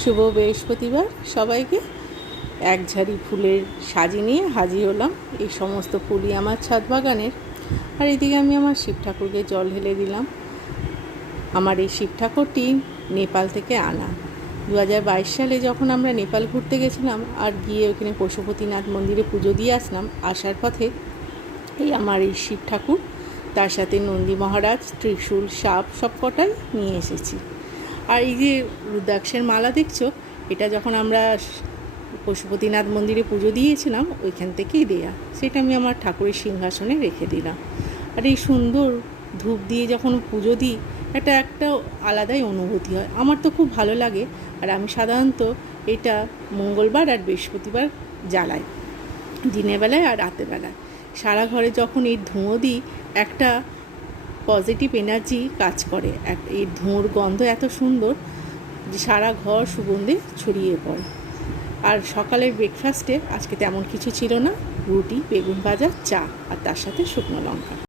শুভ বৃহস্পতিবার সবাইকে। এক ঝাড়ি ফুলের সাজি নিয়ে হাজির হলাম। এই সমস্ত ফুলই আমার ছাদ বাগানের। আর এদিকে আমি আমার শিব ঠাকুরকে জল ঢেলে দিলাম। আমার এই শিব ঠাকুরটি নেপাল থেকে আনা। 2022 সালে যখন আমরা নেপাল ঘুরতে গেছিলাম আর গিয়ে ওখানে পশুপতিনাথ মন্দিরে পুজো দিয়ে আসলাম, আসার পথে এই আমার এই শিব ঠাকুর, তার সাথে নন্দী মহারাজ, ত্রিশূল, সাপ সব কটাই নিয়ে এসেছি। আর এই যে রুদ্রাক্ষের মালা দেখছো, এটা যখন আমরা পশুপতিনাথ মন্দিরে পুজো দিয়েছিলাম ওইখান থেকেই দেয়া, সেটা আমি আমার ঠাকুরের সিংহাসনে রেখে দিলাম। আর এই সুন্দর ধূপ দিয়ে যখন পুজো দিই, একটা আলাদাই অনুভূতি হয়। আমার তো খুব ভালো লাগে। আর আমি সাধারণত এটা মঙ্গলবার আর বৃহস্পতিবার জ্বালাই, দিনের বেলায় আর রাতের বেলায়। সারা ঘরে যখন এই ধুঁয়ো দিই, একটা পজিটিভ এনার্জি কাজ করে। এই ধোঁয়ার গন্ধ এত সুন্দর যে সারা ঘর সুগন্ধে ছড়িয়ে পড়ে। আর সকালের ব্রেকফাস্টে আজকে তেমন কিছু ছিল না, রুটি, বেগুন ভাজা, চা আর তার সাথে শুকনো লঙ্কা।